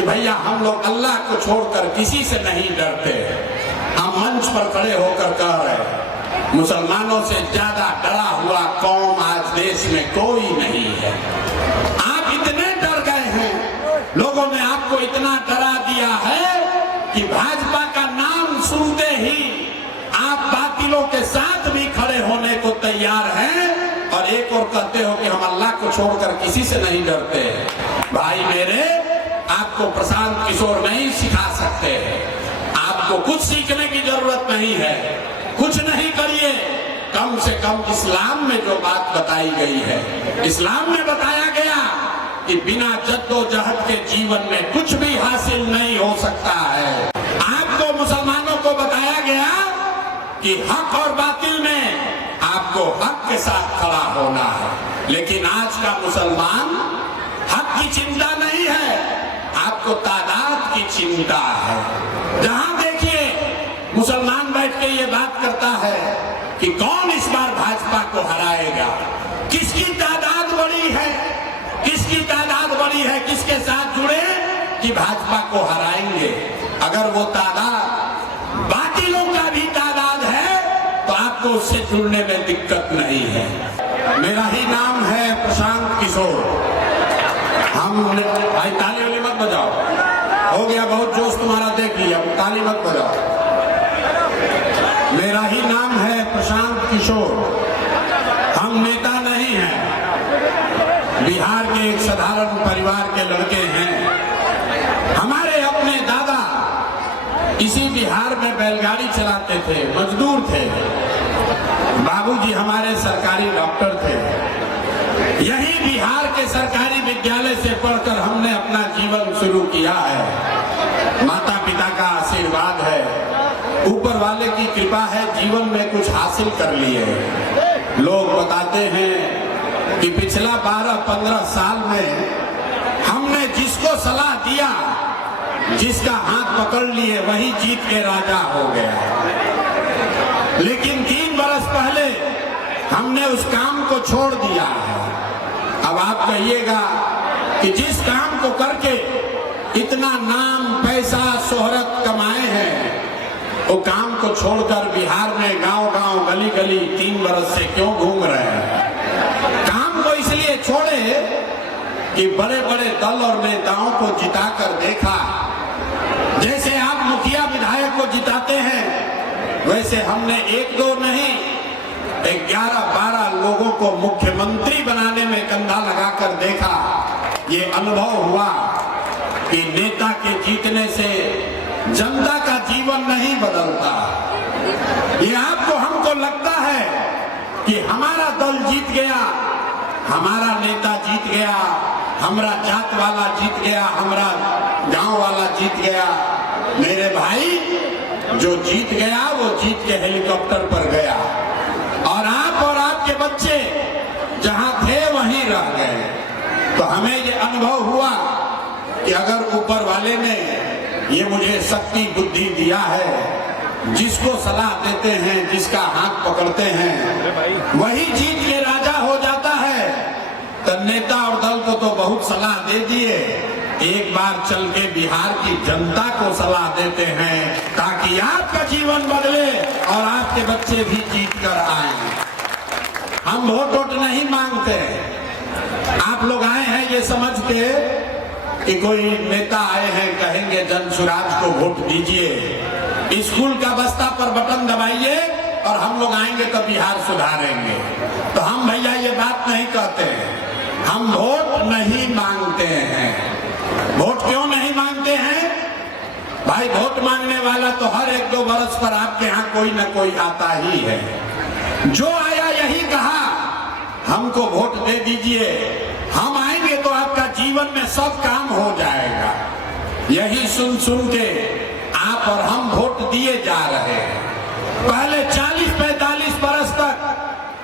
कि भैया हम लोग अल्लाह को छोड़कर किसी से नहीं डरते। हम मंच पर खड़े होकर कह रहे मुसलमानों से ज्यादा डरा हुआ कौम आज देश में कोई नहीं है। आप इतने डर गए हैं, लोगों ने आपको इतना डरा दिया है कि भाजपा का नाम सुनते ही आप बातिलों के साथ भी खड़े होने को तैयार हैं और एक और कहते हो कि हम अल्लाह को छोड़कर किसी से नहीं डरते। भाई मेरे, आपको प्रशांत किशोर नहीं सिखा सकते, आपको कुछ सीखने की जरूरत नहीं है। कुछ नहीं करिए, कम से कम इस्लाम में जो बात बताई गई है, इस्लाम में बताया गया कि बिना जद्दोजहद के जीवन में कुछ भी हासिल नहीं हो सकता है। आपको मुसलमानों को बताया गया कि हक और बातिल में आपको हक के साथ खड़ा होना है। लेकिन आज का मुसलमान हक की चिंता नहीं है, आपको तादाद की चिंता है। जहां देखिए मुसलमान बैठ के ये बात करता है कि कौन इस बार भाजपा को हराएगा, किसकी तादाद बड़ी है, किसकी तादाद बड़ी है, किसके साथ जुड़े कि भाजपा को हराएंगे। अगर वो तादाद बातिलों का भी तादाद है तो आपको उससे जुड़ने में दिक्कत नहीं है। मेरा ही नाम है प्रशांत किशोर। हम भाई ताली वाली मत बजाओ, हो गया बहुत जोश तुम्हारा, देख लिया, ताली मत बजाओ। मेरा ही नाम है प्रशांत किशोर। हम नेता नहीं हैं, बिहार के एक साधारण परिवार के लड़के हैं। हमारे अपने दादा इसी बिहार में बैलगाड़ी चलाते थे, मजदूर थे। बाबूजी हमारे सरकारी डॉक्टर थे। यही बिहार के सरकारी विद्यालय से पढ़कर हमने अपना जीवन शुरू किया है। माता पिता का आशीर्वाद है, ऊपर वाले की कृपा है, जीवन में कुछ हासिल कर लिए। लोग बताते हैं कि पिछला 12-15 साल में हमने जिसको सलाह दिया, जिसका हाथ पकड़ लिए, वही जीत के राजा हो गया। लेकिन 3 बरस पहले हमने उस काम को छोड़ दिया है। अब आप कहिएगा कि जिस काम को करके इतना नाम, पैसा, शोहरत कमाए हैं, वो काम को छोड़कर बिहार में गांव-गांव, गली-गली 3 बरस से क्यों घूम रहे हैं? काम को इसलिए छोड़े कि बड़े-बड़े दल और नेताओं को जिताकर देखा। जैसे आप मुखिया विधायक को जिताते हैं, वैसे हमने 1-2 नहीं 11-12 लोगों को मुख्यमंत्री बनाने में कंधा लगाकर देखा। ये अनुभव हुआ कि नेता के जीतने से जनता का जीवन नहीं बदलता। ये आपको हमको लगता है कि हमारा दल जीत गया, हमारा नेता जीत गया, हमारा जात वाला जीत गया, हमारा गांव वाला जीत गया। मेरे भाई, जो जीत गया वो जीत के हेलीकॉप्टर पर गया और आप और आपके बच्चे जहां थे वहीं रह गए। तो हमें ये अनुभव हुआ कि अगर ऊपर वाले ने ये मुझे शक्ति बुद्धि दिया है, जिसको सलाह देते हैं, जिसका हाथ पकड़ते हैं, वही जीत के राजा हो जाता है। तो नेता और दल को तो बहुत सलाह दे दिए, एक बार चल के बिहार की जनता को सलाह देते हैं ताकि आपका जीवन बदले और आपके बच्चे भी जीत कर आए। हम वोट नहीं मांगते, आप लोग आए हैं ये समझ के कि कोई नेता आए हैं, कहेंगे जन सुराज को वोट दीजिए, स्कूल का बस्ता पर बटन दबाइए और हम लोग आएंगे तो बिहार सुधारेंगे। तो हम भैया ये बात नहीं कहते हैं, हम वोट नहीं मांगते हैं। वोट क्यों नहीं मांगते हैं भाई? वोट मांगने वाला तो हर 1-2 बरस पर आपके यहाँ कोई न कोई आता ही है। जो आया यही कहा हमको वोट दे दीजिए, हम आएंगे तो आपका जीवन में सब काम हो जाएगा। यही सुन सुन के आप और हम वोट दिए जा रहे हैं। पहले 40-45 बरस तक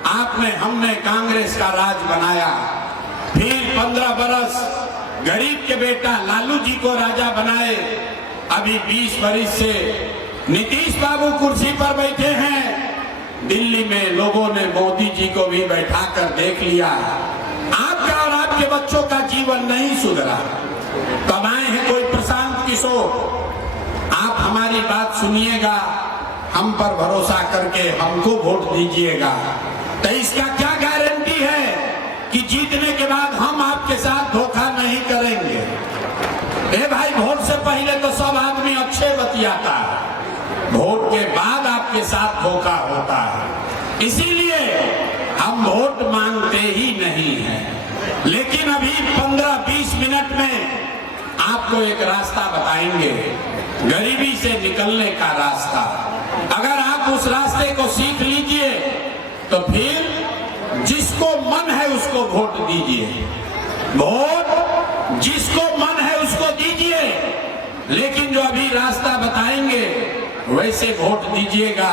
आपने हमने कांग्रेस का राज बनाया, फिर 15 बरस गरीब के बेटा लालू जी को राजा बनाए। अभी 20 बरस से नीतीश बाबू कुर्सी पर बैठे हैं। दिल्ली में लोगों ने मोदी जी को भी बैठाकर देख लिया। आपका और आपके बच्चों का जीवन नहीं सुधरा। कब आए हैं कोई प्रसाद हमारी बात सुनिएगा, हम पर भरोसा करके हमको वोट दीजिएगा, तो इसका क्या गारंटी है कि जीतने के बाद हम आपके साथ धोखा नहीं करेंगे? ए भाई, वोट से पहले तो सब आदमी अच्छे बतियाता है, वोट के बाद आपके साथ धोखा होता है। इसीलिए हम वोट मांगते ही नहीं हैं। लेकिन अभी 15-20 मिनट में आपको एक रास्ता बताएंगे, गरीबी से निकलने का रास्ता। अगर आप उस रास्ते को सीख लीजिए तो फिर जिसको मन है उसको वोट दीजिए, वोट जिसको मन है उसको दीजिए, लेकिन जो अभी रास्ता बताएंगे वैसे वोट दीजिएगा।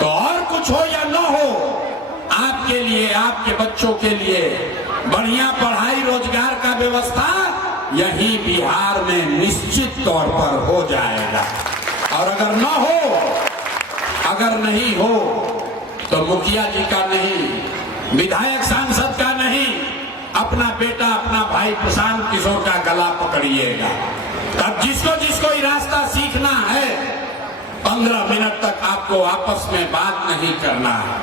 तो और कुछ हो या न हो, आपके लिए, आपके बच्चों के लिए बढ़िया पढ़ाई रोजगार का व्यवस्था यही बिहार में निश्चित तौर पर हो जाएगा। और अगर न हो, अगर नहीं हो तो मुखिया जी का नहीं, विधायक सांसद का नहीं, अपना बेटा, अपना भाई प्रशांत किशोर का गला पकड़िएगा। तब जिसको जिसको ये रास्ता सीखना है, 15 मिनट तक आपको आपस में बात नहीं करना है,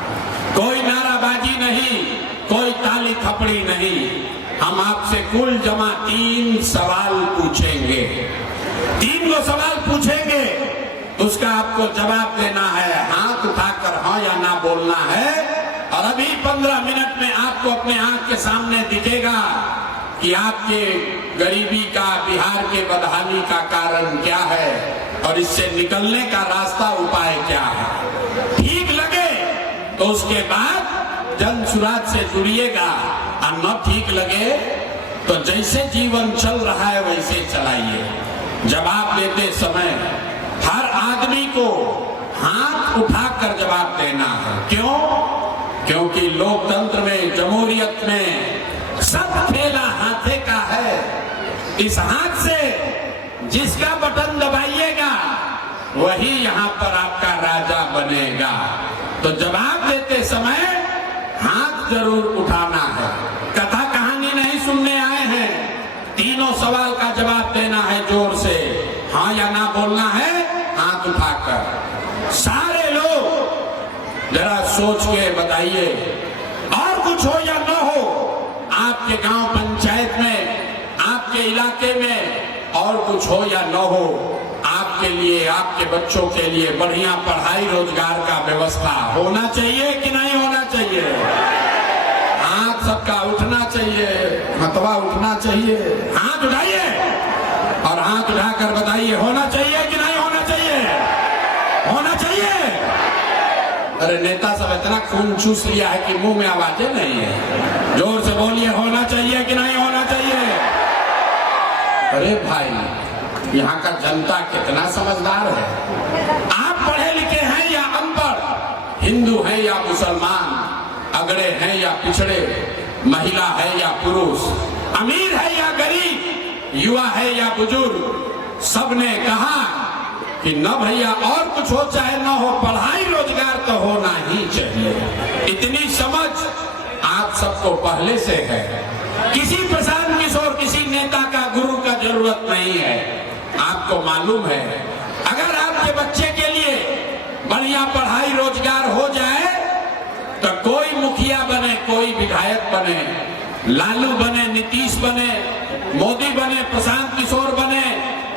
कोई नाराबाजी नहीं, कोई ताली थपड़ी नहीं। हम आपसे कुल जमा 3 सवाल पूछेंगे, 3 गो सवाल पूछेंगे, उसका आपको जवाब देना है, हाथ उठाकर हाँ या ना बोलना है। और अभी 15 मिनट में आपको अपने आंख के सामने दिखेगा कि आपके गरीबी का, बिहार के बदहाली का कारण क्या है और इससे निकलने का रास्ता, उपाय क्या है। ठीक लगे तो उसके बाद जन सुराज से जुड़िएगा, और न ठीक लगे तो जैसे जीवन चल रहा है वैसे चलाइए। जवाब देते समय हर आदमी को हाथ उठाकर जवाब देना है। क्यों? क्योंकि लोकतंत्र में, जमहूरियत में सब खेला हाथे का है। इस हाथ से जिसका बटन दबाइएगा वही यहाँ पर आपका राजा बनेगा। तो जवाब देते समय हाथ जरूर उठाना है। कथा कहानी नहीं सुनने आए हैं, तीनों सवाल का जवाब देना है जोर से, हाँ या ना बोलना है, हाथ उठाकर। सारे लोग जरा सोच के बताइए, और कुछ हो या न हो, आपके गांव पंचायत में, आपके इलाके में और कुछ हो या न हो, आपके लिए, आपके बच्चों के लिए बढ़िया पढ़ाई रोजगार का व्यवस्था होना चाहिए कि नहीं होना चाहिए? हाथ सबका उठना चाहिए, मतवा उठना चाहिए। हाथ उठाइए और हाथ उठाकर बताइए, होना चाहिए कि नहीं होना चाहिए? होना चाहिए। अरे नेता सब इतना खून चूस लिया है कि मुंह में आवाजें नहीं है। जोर से बोलिए, होना चाहिए कि नहीं होना चाहिए? अरे भाई, यहाँ का जनता कितना समझदार है। आप पढ़े लिखे हैं या अनपढ़, हिंदू हैं या मुसलमान, अगड़े हैं या पिछड़े, महिला है या पुरुष, अमीर है या गरीब, युवा है या बुजुर्ग, सबने कहा कि न भैया और कुछ हो चाहे न हो, पढ़ाई रोजगार तो होना ही चाहिए। इतनी समझ आप सबको पहले से है। किसी प्रशांत किशोर, किसी नेता का, गुरु का जरूरत नहीं है। आपको मालूम है, अगर आपके बच्चे के लिए बढ़िया पढ़ाई रोजगार हो जाए तो कोई मुखिया बने, कोई विधायक बने, लालू बने, नीतीश बने, मोदी बने, प्रशांत किशोर बने,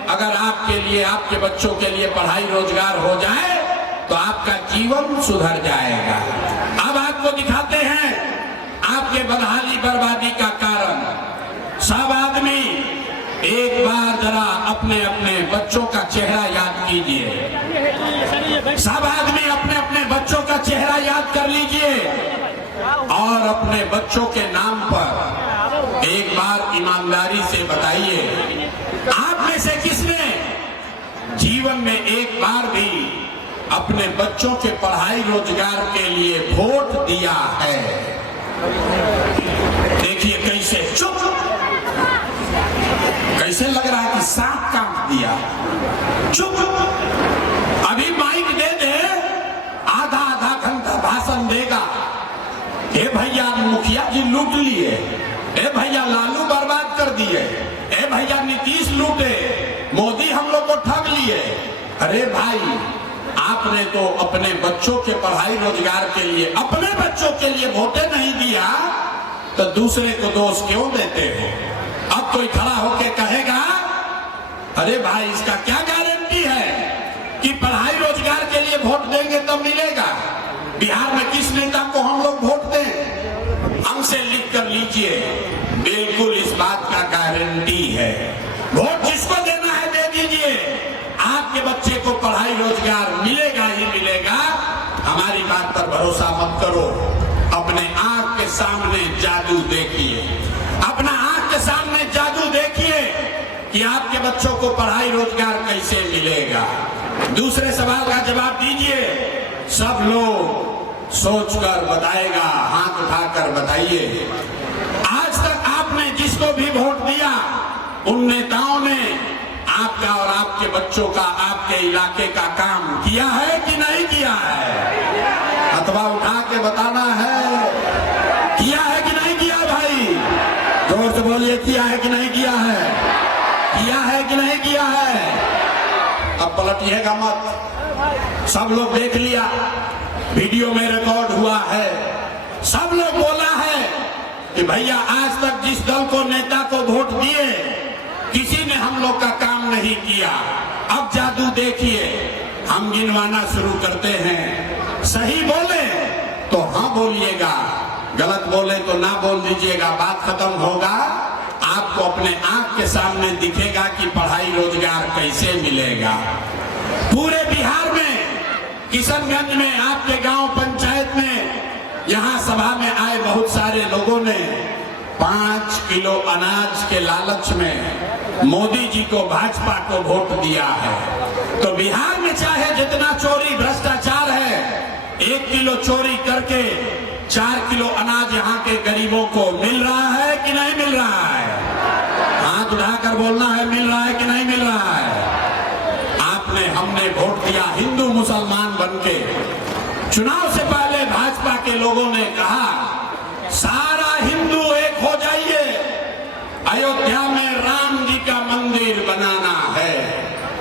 अगर आपके लिए, आपके बच्चों के लिए पढ़ाई रोजगार हो जाए तो आपका जीवन सुधर जाएगा। अब आपको दिखाते हैं आपके बदहाली बर्बादी का कारण। सब आदमी एक बार जरा अपने अपने बच्चों का चेहरा याद कीजिए। सब आदमी अपने अपने बच्चों का चेहरा याद कर लीजिए और अपने बच्चों के नाम पर एक बार ईमानदारी से बताइए, आप में से किसने जीवन में एक बार भी अपने बच्चों के पढ़ाई रोजगार के लिए वोट दिया है? देखिए कैसे चुप, कैसे लग रहा है कि सांप काट दिया। चुप। अभी माइक दे दे, आधा आधा घंटा भाषण देगा। ए भैया मुखिया जी लूट लिए, ए भैया लालू बर्बाद कर दिए, ए भैया नीतीश लूटे, मोदी हम लोग को ठग लिए, अरे भाई, आपने तो अपने बच्चों के पढ़ाई रोजगार के लिए, अपने बच्चों के लिए वोटे नहीं दिया तो दूसरे को दोष क्यों देते हो? अब कोई खड़ा होके कहेगा अरे भाई इसका क्या गारंटी है कि पढ़ाई रोजगार के लिए वोट देंगे तब मिलेगा? बिहार में किस नेता को हम लोग वोट दें? हमसे लिख कर लीजिए, बिल्कुल इस बात का गारंटी है। वोट जिसको देना है दे दीजिए, आपके बच्चे को पढ़ाई रोजगार मिलेगा ही मिलेगा। हमारी बात पर भरोसा मत करो, अपने आंख के सामने जादू देखिए, अपना आंख के सामने जादू देखिए कि आपके बच्चों को पढ़ाई रोजगार कैसे मिलेगा। दूसरे सवाल का जवाब दीजिए, सब लोग सोचकर बताएगा, हाथ उठाकर बताइए। आज तक आपने जिसको भी वोट दिया उन नेताओं ने आपका और आपके बच्चों का, आपके इलाके का काम किया है कि नहीं किया है? अथवा उठा के बताना है, किया है कि नहीं किया? भाई जोर से बोलिए, किया है कि नहीं किया है? किया है कि नहीं किया है? अब पलटिएगा मत। सब लोग देख लिया, वीडियो में रिकॉर्ड हुआ है, सब लोग बोला है कि भैया आज तक जिस दल को, नेता को वोट दिए किसी ने हम लोग का काम नहीं किया। अब जादू देखिए, हम गिनवाना शुरू करते हैं। सही बोले तो हाँ बोलिएगा, गलत बोले तो ना बोल दीजिएगा, बात खत्म होगा। आपको अपने आंख के सामने दिखेगा कि पढ़ाई रोजगार कैसे मिलेगा। पूरे बिहार में, किशनगंज में, आपके गांव पंचायत में, यहाँ सभा में आए बहुत सारे लोगों ने 5 किलो अनाज के लालच में मोदी जी को, भाजपा को वोट दिया है। तो बिहार में चाहे जितना चोरी भ्रष्टाचार है, 1 किलो चोरी करके 4 किलो अनाज यहाँ के गरीबों को मिल रहा है कि नहीं मिल रहा है? हाथ उठाकर बोलना है, मिल रहा है कि नहीं मिल रहा है? आपने, हमने वोट दिया हिंदू मुसलमान बनके। चुनाव से पहले भाजपा के लोगों ने कहा सारा हिंदू एक हो जाइए, अयोध्या में राम जी का मंदिर बनाना है।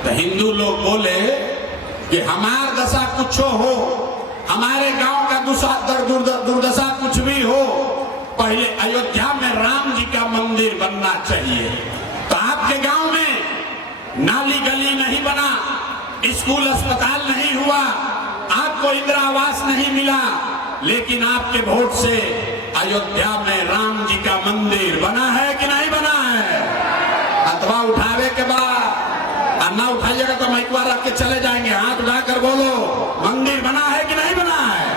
तो हिंदू लोग बोले कि हमार दशा कुछ हो, हमारे गांव का दुर्दशा कुछ भी हो, पहले अयोध्या में राम जी का मंदिर बनना चाहिए। तो आपके गांव में नाली गली नहीं बना, स्कूल अस्पताल नहीं हुआ, आपको इंदिरा आवास नहीं मिला, लेकिन आपके वोट से अयोध्या में राम जी का मंदिर बना है कि नहीं बना है? अथवा उठावे के बाद ना उठाइएगा तो माइकवा रख के चले जाएंगे। हाथ उठाकर बोलो, मंदिर बना है कि नहीं बना है?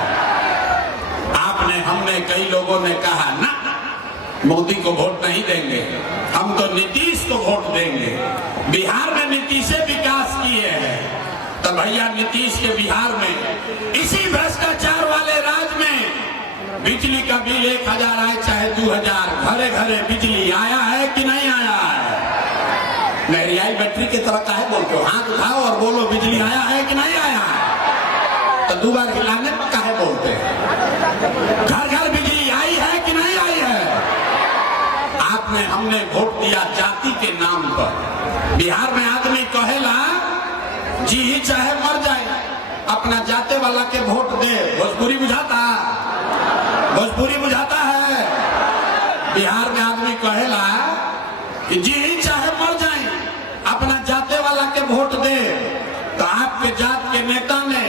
आपने, हमने, कई लोगों ने कहा ना मोदी को वोट नहीं देंगे, हम तो नीतीश को वोट देंगे। बिहार में नीतीश से विकास किए हैं, तो भैया नीतीश के बिहार में, इसी भ्रष्टाचार वाले राज में बिजली का बिल 1000 आए चाहे 2000, घरे घरे बिजली आया है कि नहीं आया है? नहरियाई बैटरी की तरह काहे बोलते हो? हाथ उठाओ और बोलो बिजली आया है कि नहीं आया है? तो 2 बार हिलाने पर काहे बोलते हैं? घर घर बिजली आई है कि नहीं आई है? आपने, हमने वोट दिया जाति के नाम पर। बिहार में आदमी कहेला जी ही चाहे मर जाए, अपना जाते वाला के वोट दे। भोजपुरी बुझाता, भोजपुरी बुझाता है। बिहार में आदमी कहेला कि जी ही चाहे मर जाए, अपना जाते वाला के वोट दे। तो आपके जात के नेता ने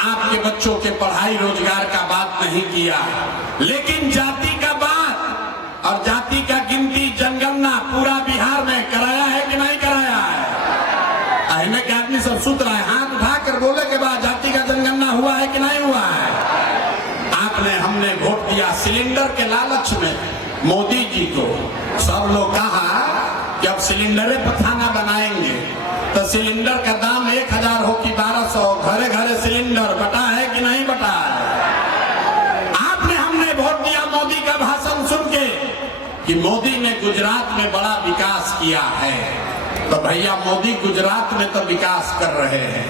आपके बच्चों के पढ़ाई रोजगार का बात नहीं किया, लेकिन जाति का बात और जाति का गिनती, जनगणना पूरा बिहार में कराया है कि नहीं कराया है? अहने के आदमी सब सुत रहा है, हाथ उठाकर बोले के बाद जाति का जनगणना हुआ है कि नहीं हुआ है? आपने, हमने वोट दिया सिलेंडर के लालच में मोदी जी को। सब लोग कहा कि अब सिलेंडर पर खाना बनाएंगे तो सिलेंडर का दाम 1000 हो कि 1200, घरे घरे सिलेंडर बटा है कि नहीं बटा है? आपने, हमने वोट दिया मोदी का भाषण सुन के कि मोदी ने गुजरात में बड़ा विकास किया है। तो भैया मोदी गुजरात में तो विकास कर रहे हैं,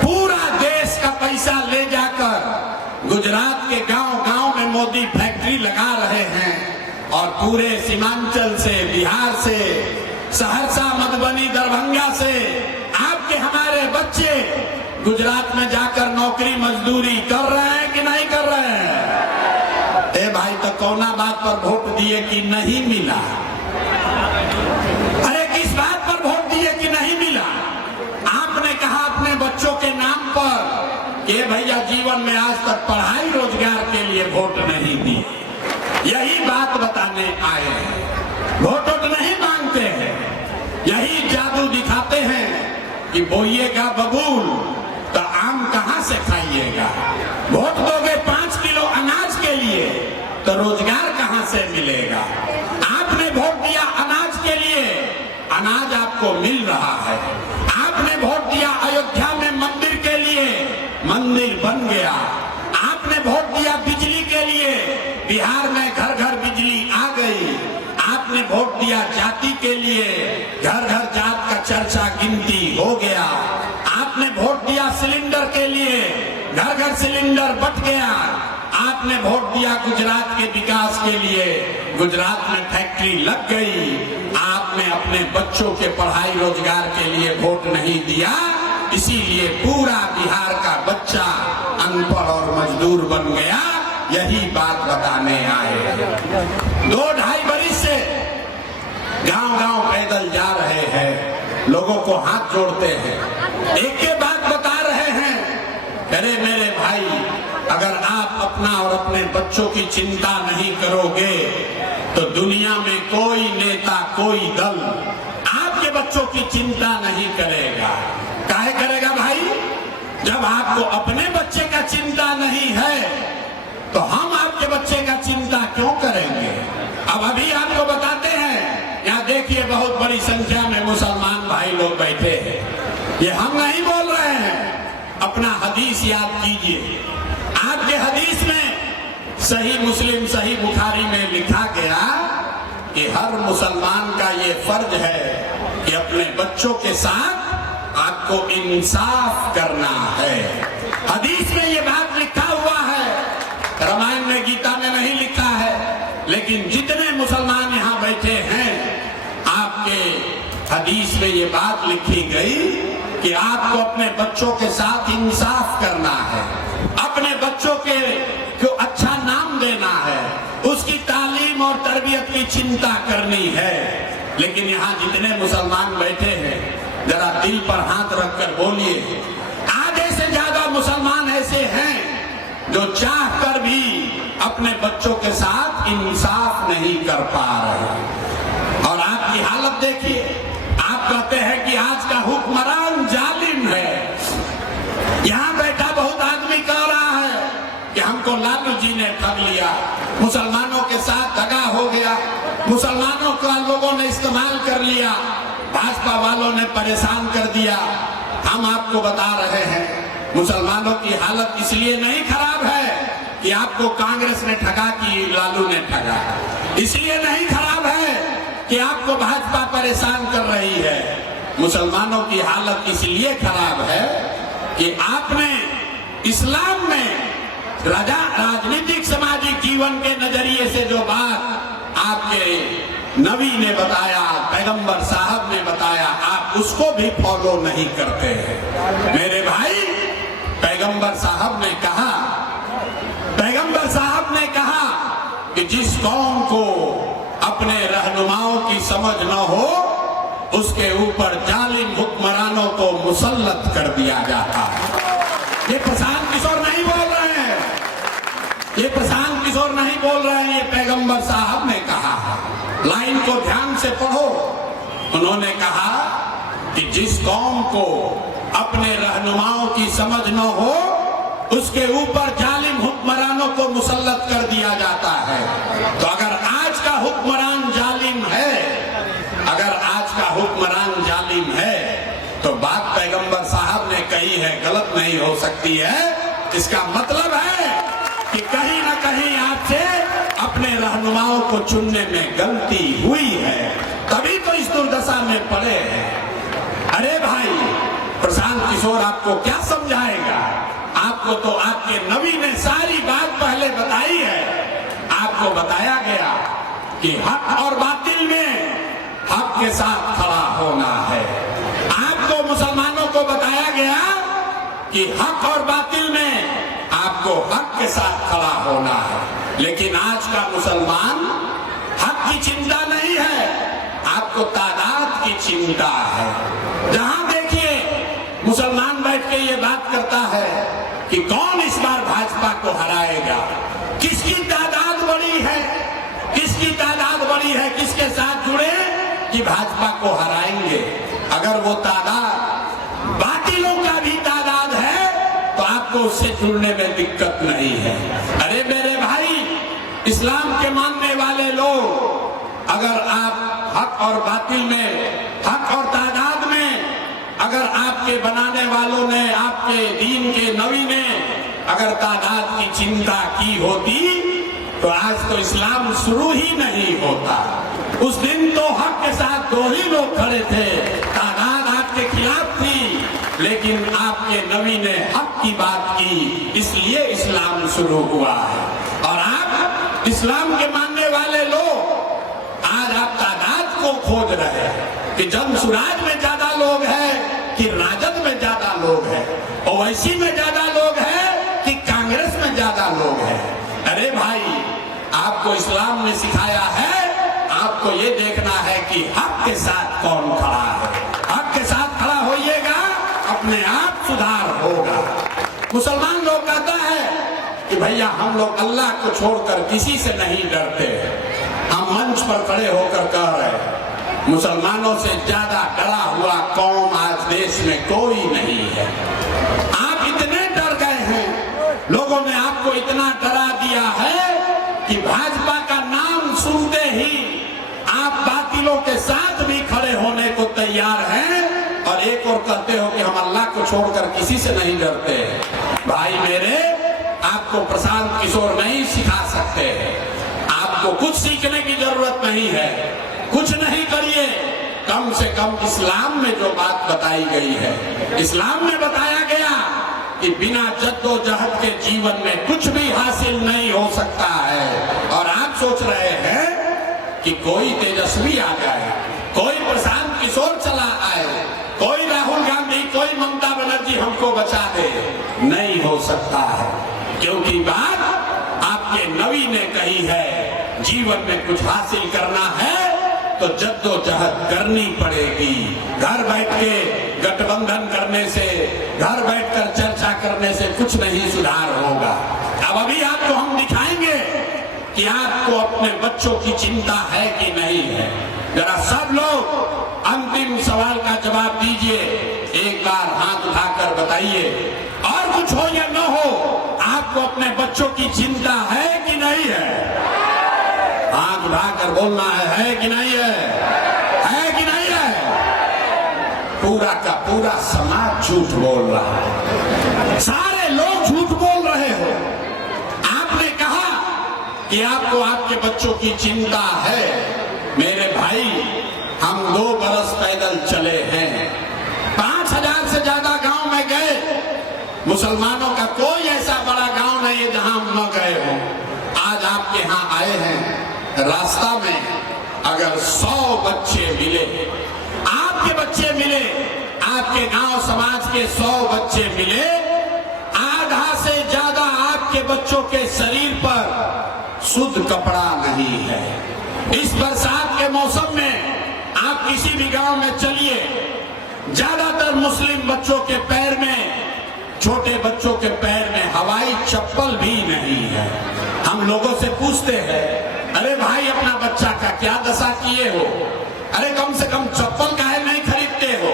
पूरा देश का पैसा ले जाकर गुजरात के गांव-गांव में मोदी फैक्ट्री लगा रहे हैं और पूरे सीमांचल से, बिहार से, सहरसा, मधुबनी, दरभंगा से आपके हमारे बच्चे गुजरात में जाकर नौकरी मजदूरी कर रहे हैं कि नहीं कर रहे हैं? ए भाई, तो कौना बात पर वोट दिए कि नहीं मिला? अरे किस बात पर वोट दिए कि नहीं मिला? आपने कहा अपने बच्चों के नाम पर कि भैया जीवन में आज तक पढ़ाई रोजगार के लिए वोट नहीं दी। यही बात बताने आए हैं, वोट नहीं मांगते हैं, यही जादू दिखाते हैं कि बोइएगा बबूल तो आम कहां से खाइएगा। वोट दोगे 5 किलो अनाज के लिए तो रोजगार कहां से मिलेगा? आपने वोट दिया अनाज के लिए, अनाज आपको मिल रहा है। आपने वोट दिया अयोध्या में मंदिर के लिए, मंदिर बन गया। आपने वोट दिया बिजली के लिए, बिहार में घर घर बिजली आ गई। आपने वोट दिया जाति के लिए, घर घर जात का चर्चा गिनती हो गया। आपने वोट दिया सिलेंडर के लिए, घर घर सिलेंडर बंट गया। आपने वोट दिया गुजरात के विकास के लिए, गुजरात में फैक्ट्री लग गई। आपने अपने बच्चों के पढ़ाई रोजगार के लिए वोट नहीं दिया, इसीलिए पूरा बिहार का बच्चा अनपढ़ और मजदूर बन गया। यही बात बताने आए। 2-2.5 बरिस से गांव-गांव पैदल जा रहे हैं, लोगों को हाथ जोड़ते हैं, एक के बात बता रहे हैं। अरे मेरे भाई, अगर आप अपना और अपने बच्चों की चिंता नहीं करोगे तो दुनिया में कोई नेता, कोई दल आपके बच्चों की चिंता नहीं करेगा। काहे करेगा भाई? जब आपको अपने बच्चे का चिंता नहीं है तो हम आपके बच्चे का चिंता क्यों करेंगे? अब अभी आपको बताते हैं, यहाँ देखिए बहुत बड़ी संख्या में मुसलमान भाई लोग बैठे हैं। ये हम नहीं बोल रहे हैं, अपना हदीस याद कीजिए। आपके हदीस में सही मुस्लिम, सही बुखारी में लिखा गया कि हर मुसलमान का ये फर्ज है कि अपने बच्चों के साथ आपको इंसाफ करना है। हदीस में ये बात लिखा हुआ है, रामायण में, गीता में नहीं लिखा है। लेकिन जितने मुसलमान यहाँ बैठे हैं, आपके हदीस में ये बात लिखी गई कि आपको अपने बच्चों के साथ इंसाफ करना है, अपने बच्चों के को अच्छा नाम देना है, उसकी तालीम और तरबियत की चिंता करनी है। लेकिन यहाँ जितने मुसलमान बैठे हैं, जरा दिल पर हाथ रखकर बोलिए, आधे से ज्यादा मुसलमान ऐसे हैं जो चाह कर भी अपने बच्चों के साथ इंसाफ नहीं कर पा रहे। और आपकी हालत देखिए, आप कहते हैं कि आज का हुक्मरान जालिम है। यहाँ बैठा बहुत आदमी कह रहा है कि हमको लालू जी ने ठग लिया, मुसलमानों के साथ दगा हो गया, मुसलमानों का लोगों ने इस्तेमाल कर लिया, भाजपा वालों ने परेशान कर दिया। हम आपको बता रहे हैं, मुसलमानों की हालत इसलिए नहीं खराब है कि आपको कांग्रेस ने ठगा कि लालू ने ठगा, इसलिए नहीं खराब है कि आपको भाजपा परेशान कर रही है। मुसलमानों की हालत इसलिए खराब है कि आपने इस्लाम में राजनीतिक सामाजिक जीवन के नजरिए से जो बात आपके नबी ने बताया, पैगंबर साहब ने बताया, आप उसको भी फॉलो नहीं करते हैं। मेरे भाई, पैगंबर साहब ने कहा कि जिस कौम को अपने रहनुमाओं की समझ न हो, उसके ऊपर जालिम हुक्मरानों को मुसल्लत कर दिया जाता है। ये प्रशांत किशोर नहीं बोल रहे हैं, ये प्रशांत किशोर नहीं बोल रहे हैं, ये पैगंबर साहब ने कहा है। लाइन को ध्यान से पढ़ो। उन्होंने कहा कि जिस कौम को अपने रहनुमाओं की समझ न हो, उसके ऊपर जालिम हुक्मरानों को मुसल्लत कर दिया जाता है। तो अगर आज का हुक्मरान जालिम है, अगर आज का हुक्मरान जालिम है, तो बात पैगंबर साहब ने कही है गलत नहीं हो सकती है। इसका मतलब है कि कहीं न कहीं आपसे अपने रहनुमाओं को चुनने में गलती हुई है, तभी तो इस दुर्दशा में पड़े हैं। अरे भाई, प्रशांत किशोर आपको क्या समझाएगा? आपको तो आपके नबी ने सारी बात पहले बताई है। आपको बताया गया कि हक और बातिल में हक के साथ खड़ा होना है। आपको मुसलमान आपको बताया गया कि हक और बातिल में आपको हक के साथ खड़ा होना है। लेकिन आज का मुसलमान हक की चिंता नहीं है, आपको तादाद की चिंता है। जहां देखिए मुसलमान बैठ के ये बात करता है कि कौन इस बार भाजपा को हराएगा, किसकी तादाद बड़ी है, किसकी तादाद बड़ी है, किसके साथ जुड़े कि भाजपा को हराएंगे। अगर वो तादाद बातिलों का भी तादाद है तो आपको उससे जुड़ने में दिक्कत नहीं है। अरे मेरे भाई, इस्लाम के मानने वाले लोग, अगर आप हक और बातिल में, हक और तादाद में अगर आपके बनाने वालों ने, आपके दीन के नबी ने अगर तादाद की चिंता की होती तो आज तो इस्लाम शुरू ही नहीं होता। उस दिन तो हक के साथ दो ही लोग खड़े थे, तादाद आपके खिलाफ थी, लेकिन आपके नबी ने हक की बात की, इसलिए इस्लाम शुरू हुआ है। और आप इस्लाम के मानने वाले लोग आज आप तादाद को खोज रहे हैं कि जनसुराज में ज्यादा लोग हैं कि राजद में ज्यादा लोग हैं, ओवैसी में ज्यादा लोग हैं कि कांग्रेस में ज्यादा लोग हैं। अरे भाई, आपको इस्लाम ने सिखाया है, आपको ये देखना है कि हक के साथ कौन खड़ा है। हक के साथ खड़ा होइएगा, अपने आप सुधार होगा। मुसलमान लोग कहता है कि भैया हम लोग अल्लाह को छोड़कर किसी से नहीं डरते। हम मंच पर खड़े होकर कह रहे हैं, मुसलमानों से ज्यादा डरा हुआ कौम आज देश में कोई नहीं है। आप इतने डर गए हैं, लोगों ने आपको इतना डरा दिया है कि भाजपा का नाम सुनते ही आप बातिलों के साथ भी खड़े होने को तैयार हैं और एक और कहते हो कि हम अल्लाह को छोड़कर किसी से नहीं डरते। भाई मेरे, आपको प्रशांत किशोर नहीं सिखा सकते, आपको कुछ सीखने की जरूरत नहीं है। कुछ नहीं करिए, कम से कम इस्लाम में जो बात बताई गई है, इस्लाम में बताया गया कि बिना जद्दोजहद के जीवन में कुछ भी हासिल नहीं हो सकता है। और आप सोच रहे हैं कि कोई तेजस्वी आ जाए, कोई प्रशांत किशोर चला आए, कोई राहुल गांधी, कोई ममता बनर्जी हमको बचा दे, नहीं हो सकता है। क्योंकि बात आपके नबी ने कही है, जीवन में कुछ हासिल करना है तो जद्दोजहद करनी पड़ेगी। घर बैठ के गठबंधन करने से, घर बैठकर चर्चा करने से कुछ नहीं सुधार होगा। अब अभी आपको हम दिखाएंगे कि आपको अपने बच्चों की चिंता है कि नहीं है। जरा सब लोग अंतिम सवाल का जवाब दीजिए, एक बार हाथ उठाकर बताइए। और कुछ हो या न हो, आपको अपने बच्चों की चिंता है कि नहीं है? हाथ उठाकर बोलना है कि नहीं है कि नहीं है? पूरा का पूरा समाज झूठ बोल रहा है, सारे लोग झूठ बोल रहे हो। आपने कहा कि आपको आपके बच्चों की चिंता है। मेरे भाई, हम 2 बरस पैदल चले हैं, 5000 से ज्यादा गांव में गए। मुसलमानों का कोई ऐसा बड़ा गांव नहीं है जहां हम न गए हो। आज आपके यहाँ आए हैं, रास्ता में अगर 100 बच्चे मिले, आपके बच्चे मिले, आपके गांव समाज के 100 बच्चे मिले, आधा से ज्यादा आपके बच्चों के शरीर पर शुद्ध कपड़ा नहीं है। इस बरसात के मौसम में आप किसी भी गांव में चलिए, ज्यादातर मुस्लिम बच्चों के पैर में, छोटे बच्चों के पैर में हवाई चप्पल भी नहीं है। हम लोगों से पूछते हैं, अरे भाई अपना बच्चा का क्या दशा किए हो? अरे कम से कम चप्पल काहे नहीं खरीदते हो?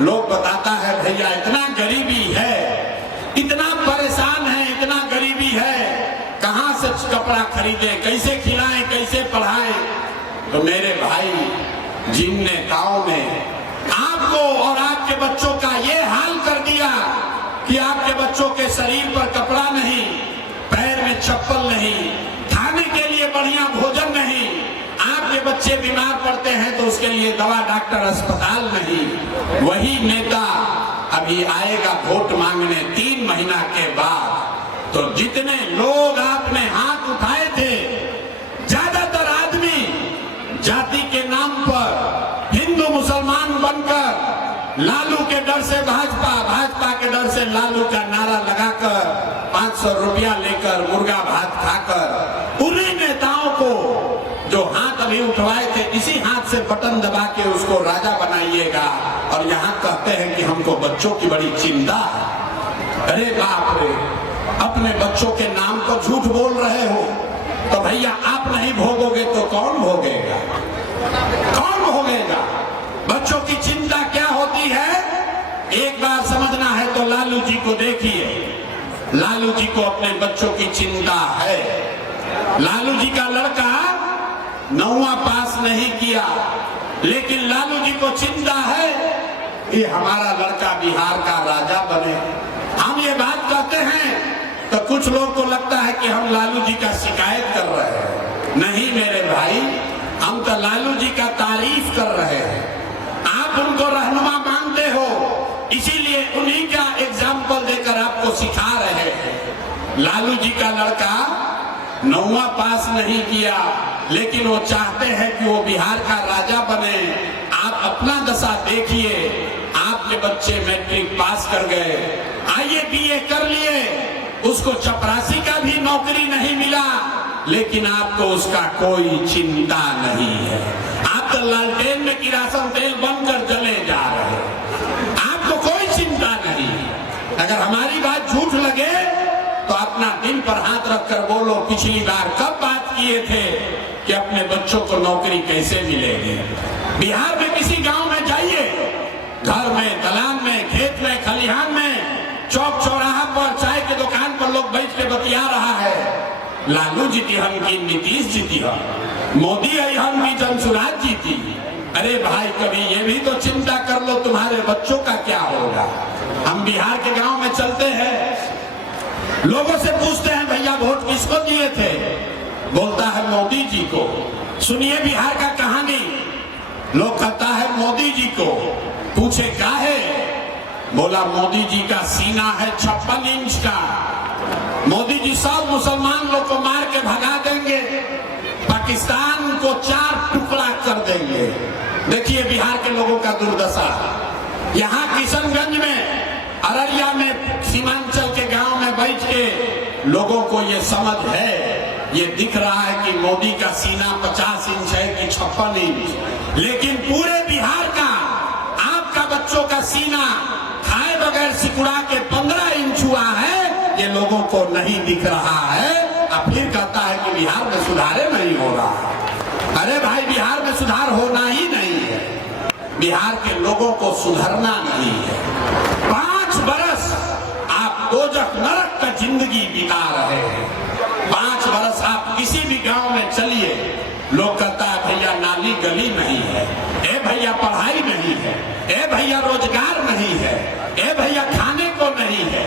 लोग बताता है भैया इतना गरीबी है, इतना परेशान है, इतना गरीबी है, कहां से कपड़ा खरीदे, कैसे खिलाएं, कैसे पढ़ाएं। तो मेरे भाई, जिन नेताओं ने आपको और आपके बच्चों का ये हाल कर दिया कि आपके बच्चों के शरीर पर कपड़ा नहीं, पैर में चप्पल नहीं, खाने के लिए बढ़िया भोजन नहीं, आपके बच्चे बीमार पड़ते हैं तो उसके लिए दवा, डॉक्टर, अस्पताल नहीं, वही नेता अभी आएगा वोट मांगने 3 महीना के बाद। तो जितने लोग आपने हाथ उठाए थे, ज्यादातर आदमी जाति के नाम पर हिंदू मुसलमान बनकर लालू के डर से भाजपा, भाजपा के डर से लालू का नारा लगाकर 500 रुपया लेकर मुर्गा भात खाकर उन्हीं नेताओं को जो हाथ अभी उठवाए थे इसी हाथ से बटन दबा के उसको राजा बनाइएगा। और यहाँ कहते हैं कि हमको बच्चों की बड़ी चिंता है। अरे बाप रे, अपने बच्चों के नाम पर झूठ बोल रहे हो तो भैया आप नहीं भोगोगे तो कौन भोगेगा? कौन भोगेगा? बच्चों की चिंता क्या होती है एक बार समझना है तो लालू जी को देखिए। लालू जी को अपने बच्चों की चिंता है। लालू जी का लड़का 9वां पास नहीं किया, लेकिन लालू जी को चिंता है कि हमारा लड़का बिहार का राजा बने। हम ये बात कहते हैं तो कुछ लोग को लगता है कि हम लालू जी का शिकायत कर रहे हैं। नहीं मेरे भाई, हम तो लालू जी का तारीफ कर रहे हैं। आप उनको रहनुमा मानते हो, इसीलिए उन्हीं का एग्जाम्पल देकर आपको सिखा रहे हैं। लालू जी का लड़का 9वां पास नहीं किया, लेकिन वो चाहते हैं कि वो बिहार का राजा बने। आप अपना दशा देखिए, आपके बच्चे मैट्रिक पास कर गए, आईए बीए कर लिए, उसको चपरासी का भी नौकरी नहीं मिला, लेकिन आपको उसका कोई चिंता नहीं है। आप तो लालटेन में किरासन तेल बनकर जले जा रहे हैं, आपको कोई चिंता नहीं। अगर हमारी बात झूठ लगे तो अपना दिल पर हाथ रखकर बोलो, पिछली बार कब बात किए थे कि अपने बच्चों को नौकरी कैसे मिलेगी? बिहार में किसी गांव में जाइए, घर में, दलान में, खेत में, खलिहान में, चौक चौराहा पर, चाय के दुकान पर लोग बैठ के बतिया रहा है लालू जीती हम की, नीतीश जीती हम, मोदी आई हम की, जनसुराज जीती। अरे भाई, कभी ये भी तो चिंता कर लो तुम्हारे बच्चों का क्या होगा। हम बिहार के गांव में चलते हैं, लोगों से पूछते हैं भैया वोट किसको दिए थे? बोलता है मोदी जी को। सुनिए बिहार का कहानी, लोग कहता है मोदी जी को। पूछे काहे? बोला मोदी जी का सीना है 56 इंच का, मोदी जी सब मुसलमान लोग को मार के भगा देंगे, पाकिस्तान को 4 टुकड़ा कर देंगे। देखिए बिहार के लोगों का दुर्दशा। यहाँ किशनगंज में, अररिया में, सीमांचल के गांव में बैठ के लोगों को ये समझ है, ये दिख रहा है कि मोदी का सीना 50 इंच है कि 56 इंच, लेकिन पूरे बिहार का, आपका बच्चों का सीना खाए बगैर सिकुड़ा के 15 इंच हुआ है, ये लोगों को नहीं दिख रहा है। अब फिर कहता है कि बिहार में सुधार नहीं हो रहा। अरे भाई, बिहार में सुधार होना ही नहीं है, बिहार के लोगों को सुधरना नहीं है। 5 बरस आप दोजख नरक का जिंदगी बिता रहे हैं। 5 बरस आप किसी भी गांव में चलिए, लोग कहता है भैया नाली गली नहीं है, ए भैया पढ़ाई नहीं है, ए भैया रोजगार नहीं है, ए भैया खाने को नहीं है।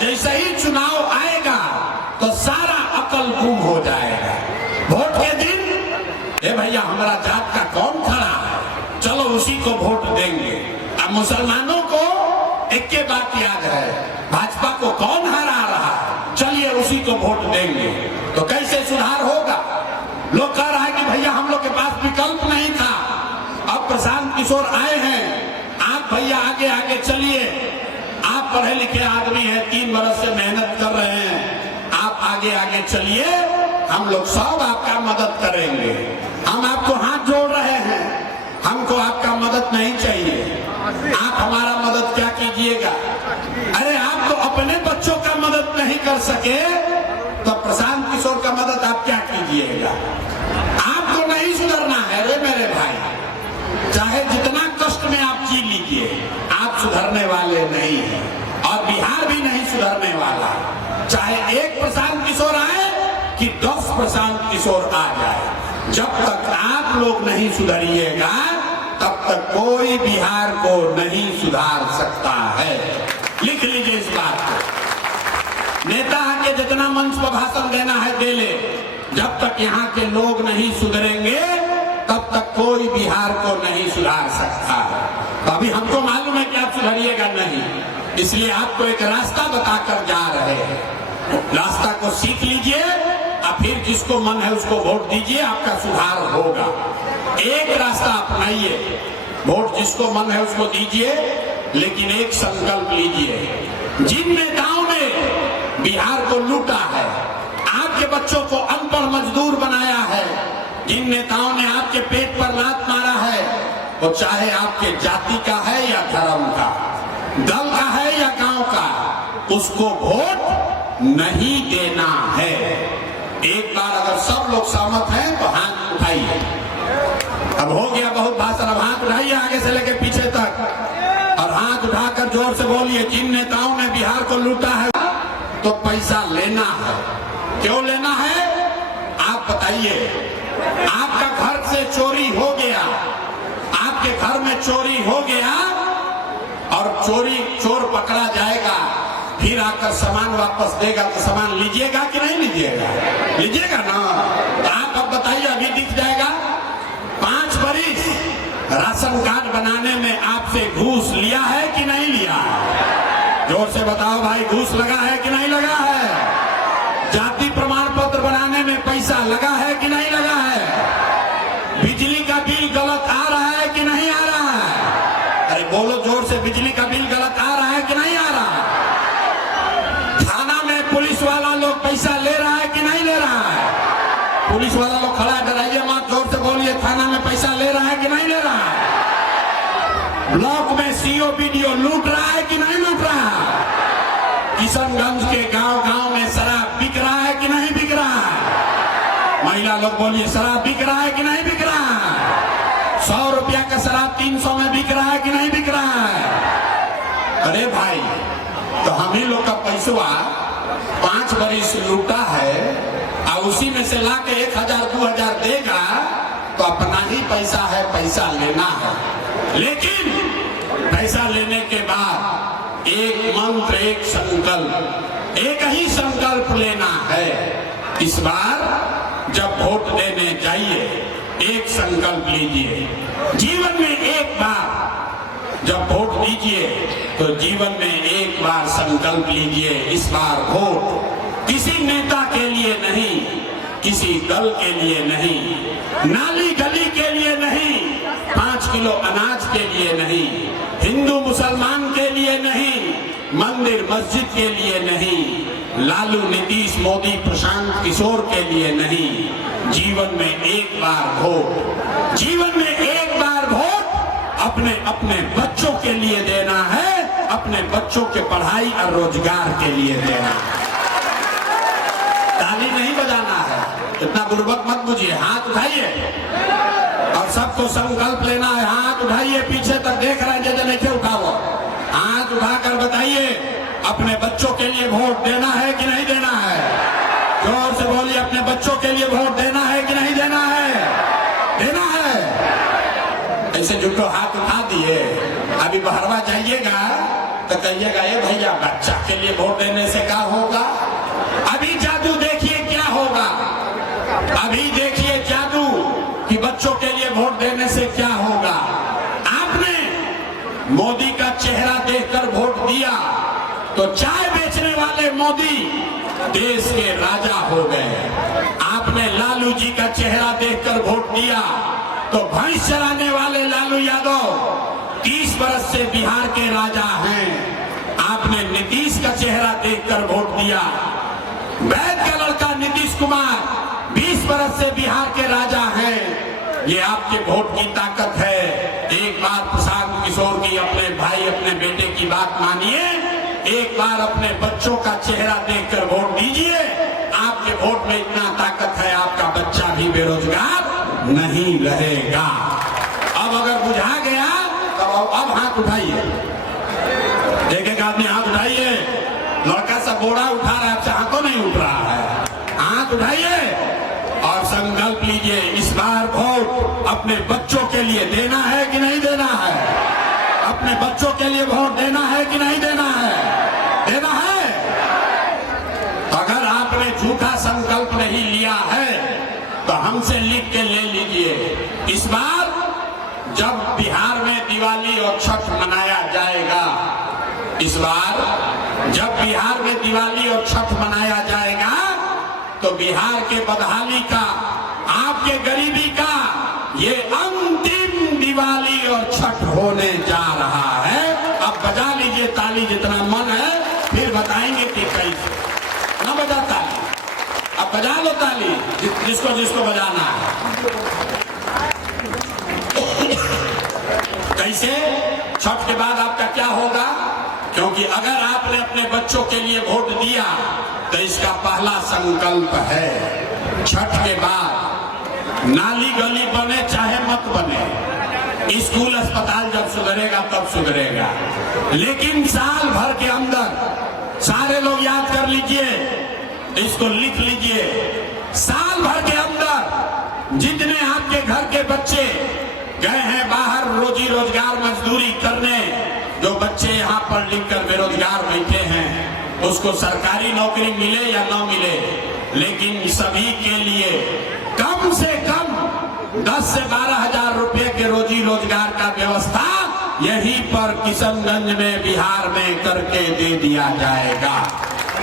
जैसे ही चुनाव आएगा तो सारा अकल गुम हो जाएगा। वोट के दिन, ए भैया हमारा जात का कौन खड़ा है, चलो उसी को वोट देंगे। अब मुसलमानों को एक के बात याद है, भाजपा को कौन हरा रहा है, चलिए उसी को वोट देंगे। तो कैसे सुधार होगा? लोग कह रहा है कि भैया हम लोग के पास विकल्प नहीं था, अब प्रशांत किशोर आए हैं, आप भैया आगे आगे चलिए, आप पढ़े लिखे आदमी हैं, 3 बरस से मेहनत कर रहे हैं, आप आगे आगे चलिए, हम लोग सब आपका मदद करेंगे। हम आपको हाथ जोड़ रहे हैं, हमको आपका मदद नहीं चाहिए, आप हमारा मदद क्या कीजिएगा? अरे आप तो अपने बच्चों का मदद नहीं कर सके तो प्रशांत किशोर का मदद आप क्या कीजिएगा? आपको नहीं सुधरना है रे मेरे भाई, चाहे जितना कष्ट में आप जी लीजिए, आप सुधरने वाले नहीं हैं, और बिहार भी नहीं सुधरने वाला। चाहे एक प्रशांत किशोर आए कि 10 प्रशांत किशोर आ जाए, जब तक आप लोग नहीं सुधरिएगा तब तक कोई बिहार को नहीं सुधार सकता है। लिख लीजिए इस बात को। नेता के जितना मंच पर भाषण देना है दे ले, जब तक यहाँ के लोग नहीं सुधरेंगे तब तक कोई बिहार को नहीं सुधार सकता। अभी हमको मालूम है कि आप सुधरिएगा नहीं, इसलिए आपको एक रास्ता बताकर जा रहे हैं। रास्ता को सीख लीजिए और फिर जिसको मन है उसको वोट दीजिए, आपका सुधार होगा। एक रास्ता अपनाइए, वोट जिसको मन है उसको दीजिए, लेकिन एक संकल्प लीजिए, जिन नेताओं ने बिहार को लूटा है, आपके बच्चों को अनपढ़ मजदूर बनाया है, जिन नेताओं ने आपके पेट पर लात मारा है, वो चाहे आपके जाति का है या धर्म का, दल का है या गांव का, उसको वोट नहीं देना है। एक बार अगर सब लोग सहमत हैं तो हाथ उठाइए। अब हो गया बहुत भाषण, अब हाथ उठाइए आगे से लेकर पीछे तक, और हाथ उठाकर जोर से बोलिए, जिन नेताओं ने बिहार को लूटा है तो पैसा लेना है। क्यों लेना है आप बताइए। आपका घर से चोरी हो गया, आपके घर में चोरी हो गया और चोर पकड़ा जाएगा, फिर आकर सामान वापस देगा तो सामान लीजिएगा कि नहीं लीजिएगा? लीजिएगा ना। तो आप अब बताइए, अभी दिख जाएगा 5 बरिस राशन कार्ड बनाने में आपसे घूस लिया है कि नहीं लिया? जोर से बताओ भाई, घूस लगा है कि नहीं लगा है? जाति प्रमाण पत्र बनाने में पैसा लगा है कि नहीं लगा है? बिजली का बिल गलत आ रहा है कि नहीं आ रहा है? अरे बोलो जोर से, बिजली का बिल गलत आ रहा है कि नहीं आ रहा है? थाना में पुलिस वाला लोग पैसा ले रहा है कि नहीं ले रहा है? पुलिस वाला लोग खड़ा है, डराइए मत, जोर से बोलिए, थाना में पैसा ले रहा है कि नहीं ले रहा है? ब्लॉक में सीओ बीडीओ लूट रहा है कि नहीं लूट रहा है? किशनगंज के गांव में शराब बिक रहा है कि नहीं बिक रहा है? महिला लोग बोलिए, शराब बिक रहा है कि नहीं बिक रहा है? 100 रुपया का शराब 300 में बिक रहा है कि नहीं बिक रहा है? अरे भाई, तो हम ही लोग का पैसा 5 बरिस लूटा है और उसी में से लाके 1000-2000 देगा तो अपना ही पैसा है, पैसा लेना है। लेकिन पैसा लेने के बाद एक मंत्र, एक संकल्प, एक ही संकल्प लेना है। इस बार जब वोट देने जाइए, एक संकल्प लीजिए, जीवन में एक बार जब वोट दीजिए तो जीवन में एक बार संकल्प लीजिए, इस बार वोट किसी नेता के लिए नहीं, किसी दल के लिए नहीं, नाली गली के लिए नहीं, 5 किलो अनाज के लिए नहीं, हिंदू मुसलमान के लिए नहीं, मंदिर मस्जिद के लिए नहीं, लालू नीतीश मोदी प्रशांत किशोर के लिए नहीं, जीवन में एक बार वोट, जीवन में एक बार वोट अपने अपने बच्चों के लिए देना है, अपने बच्चों के पढ़ाई और रोजगार के लिए देना है। ताली नहीं बजाना है, इतना बुर्बक मत बुझिए, हाथ उठाइए और सबको संकल्प लेना है। हाथ उठाइए, पीछे तक देख रहे हैं जैसे नहीं उठाओ, हाथ उठाकर बताइए, अपने बच्चों के लिए वोट देना है कि नहीं देना है? जोर से बोलिए, अपने बच्चों के लिए वोट देना है कि नहीं देना है? देना है। ऐसे जुटो हाथ उठा दिए, अभी बहरवा जाइएगा तो कहिएगा, ये भैया बच्चा के लिए वोट देने से क्या होगा? अभी जादू देखिए क्या होगा, अभी देखिए जादू कि बच्चों के लिए वोट देने से क्या होगा। आपने मोदी का चेहरा देखकर वोट दिया तो चाय बेचने वाले मोदी देश के राजा हो गए। आपने लालू जी का चेहरा देखकर वोट दिया तो भैंस चराने वाले लालू यादव 30 बरस से बिहार के राजा हैं। आपने नीतीश का चेहरा देखकर वोट दिया, वैद का लड़का नीतीश कुमार 20 बरस से बिहार के राजा हैं। ये आपके वोट की ताकत है। एक बार प्रशांत किशोर की, अपने भाई अपने बेटे की बात मानिए, एक बार अपने बच्चों का चेहरा देखकर वोट दीजिए। आपके वोट में इतना ताकत है, आपका बच्चा भी बेरोजगार नहीं रहेगा। अब अगर बुझा गया तो अब हाथ उठाइए, एक आदमी हाथ उठाइए। लड़का सब बोरा उठा रहा है, आपसे हाथों नहीं उठ रहा है, हाथ उठाइए और संकल्प लीजिए, इस बार वोट अपने बच्चों के लिए देना है कि नहीं देना है? अपने बच्चों के लिए वोट देना है कि नहीं देना है? देना है। अगर आपने झूठा संकल्प नहीं लिया है तो हमसे लिख के ले लीजिए। इस बार जब बिहार में दिवाली और छठ मनाया जाएगा, इस बार जब बिहार में दिवाली और छठ मनाया जाएगा तो बिहार के बदहाली का, आपके गरीबी का ये अंतिम दिवाली और छठ होने जा रहा है। अब बजा लीजिए ताली जितना मन है, फिर बताएंगे कि कैसे। ना बजा ताली, अब बजा लो ताली जिसको जिसको बजाना है। कैसे? छठ के बाद आपका क्या होगा? क्योंकि अगर आपने अपने बच्चों के लिए वोट दिया तो इसका पहला संकल्प है, छठ के बाद नाली गली बने चाहे मत बने, स्कूल अस्पताल जब सुधरेगा तब सुधरेगा, लेकिन साल भर के अंदर सारे लोग याद कर लीजिए, इसको लिख लीजिए, साल भर के अंदर जितने आपके घर के बच्चे गए हैं बाहर रोजी रोजगार मजदूरी करने, जो बच्चे यहाँ पढ़ लिख कर बेरोजगार बैठे हैं, उसको सरकारी नौकरी मिले या न मिले, लेकिन सभी के लिए कम से कम 10 से 12 हजार रुपए के रोजी रोजगार का व्यवस्था यहीं पर किशनगंज में बिहार में करके दे दिया जाएगा।